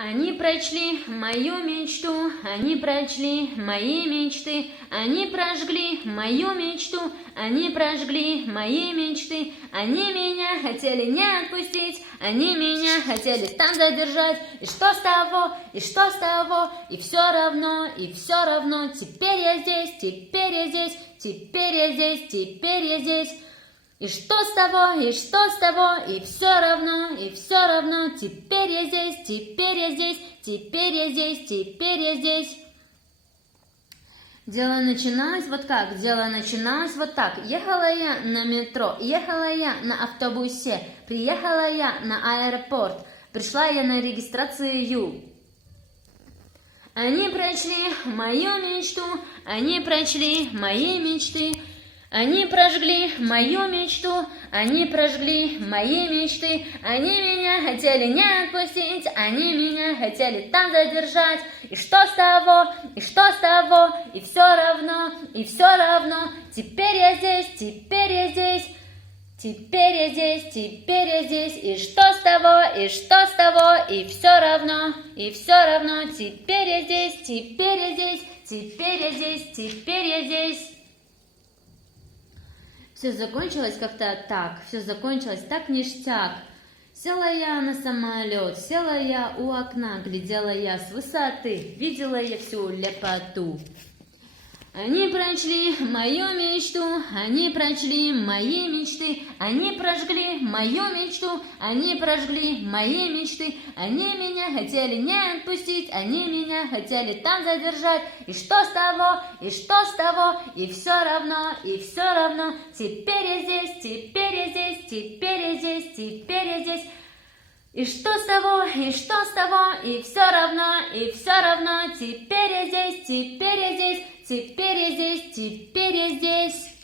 Они прочли мою мечту, они прочли мои мечты, они прожгли мою мечту, они прожгли мои мечты, они меня хотели не отпустить, они меня хотели там задержать, и что с того, и что с того, и все равно, теперь я здесь, теперь я здесь, теперь я здесь, теперь я здесь. И что с того, и что с того, и все равно, теперь я здесь, теперь я здесь, теперь я здесь, теперь я здесь. Дело начиналось вот как, дело начиналось вот так. Ехала я на метро, ехала я на автобусе, приехала я на аэропорт, пришла я на регистрацию. Они прочли мою мечту, они прочли мои мечты, они прожгли мою мечту, они прожгли мои мечты, они меня хотели не отпустить, они меня хотели там задержать, и что с того, и что с того, и все равно, теперь я здесь, теперь я здесь, теперь я здесь, теперь я здесь, и что с того, и что с того, и все равно, теперь я здесь, теперь я здесь, теперь я здесь, теперь я здесь. Все закончилось как-то так, все закончилось так ништяк. Села я на самолет, села я у окна, глядела я с высоты, видела я всю лепоту. Они прочли мою мечту, они прочли мои мечты, они прожгли мою мечту, они прожгли мои мечты, они меня хотели не отпустить, они меня хотели там задержать, и что с того, и что с того, и все равно, теперь я здесь, теперь я здесь, теперь я здесь, теперь я здесь. И что с того, и что с того, и все равно, теперь я здесь, теперь я здесь, теперь я здесь, теперь я здесь.